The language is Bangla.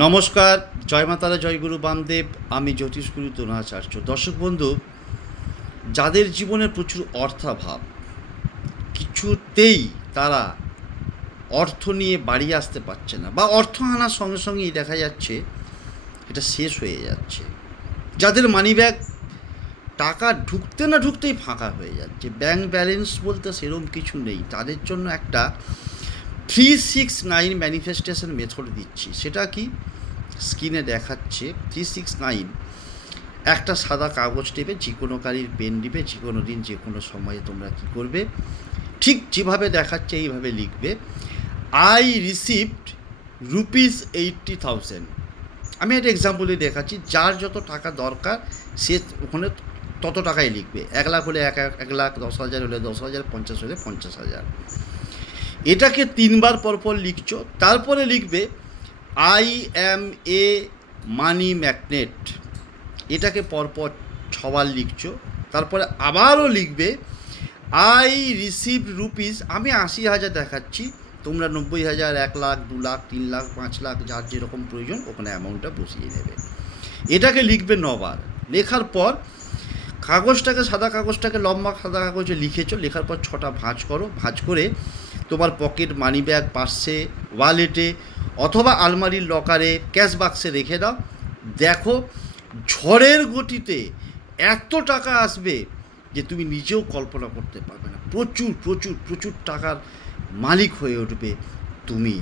নমস্কার, জয় মাতারা, জয় গুরু বামদেব। আমি জ্যোতিষগুরু দ্রোণাচার্য। দর্শক বন্ধু, যাদের জীবনে প্রচুর অর্থাভাব, কিছুতেই তারা অর্থ নিয়ে বাড়ি আসতে পারছে না, বা অর্থ আনার সঙ্গে সঙ্গেই দেখা যাচ্ছে এটা শেষ হয়ে যাচ্ছে। যাদের মানিব্যাগ টাকা ঢুকতে না ঢুকতেই ফাঁকা হয়ে যাচ্ছে, ব্যাংক ব্যালেন্স বলতে সেরকম কিছু নেই, তাদের জন্য একটা 369 ম্যানিফেস্টেশন মেথড দিচ্ছি। সেটা কি? স্ক্রিনে দেখাচ্ছে 369। একটা সাদা কাগজ নেবে, যে কোনো কালির পেন নেবে, যে কোনো দিন যে কোনো সময়ে তোমরা কী করবে, ঠিক যেভাবে দেখাচ্ছে এইভাবে লিখবে, আই রিসিভড ₹80,000। আমি একটা এক্সাম্পলে দেখাচ্ছি, যার যত টাকা দরকার সে ওখানে তত টাকাই লিখবে। 1,00,000 হলে 1,00,000, 10,000 হলে 10,000, 50 হলে 50,000। এটাকে 3বার পরপর লিখছো। তারপরে লিখবে I am A money magnet. এটাকে পরপর 6বার লিখছো। তারপরে আবারও লিখবে আই রিসিভড রুপিস। আমি 80,000 দেখাচ্ছি, তোমরা 90,000, 1,00,000, 2,00,000, 3,00,000, 5,00,000, যার যেরকম প্রয়োজন ওখানে অ্যামাউন্টটা বসিয়ে নেবে। এটাকে লিখবে 9বার। লেখার পর কাগজটাকে, সাদা কাগজটাকে লম্বা সাদা কাগজে লিখেছো, লেখার পর 6টা ভাঁজ করো। ভাঁজ করে তোমার পকেট, মানি ব্যাগ, পার্সে, ওয়ালেটে অথবা আলমারির লকারে, ক্যাশ বাক্সে রেখে দাও। দেখো ঝড়ের গতিতে এত টাকা আসবে যে তুমি নিজেও কল্পনা করতে পারবে না। প্রচুর প্রচুর প্রচুর টাকার মালিক হয়ে উঠবে তুমি।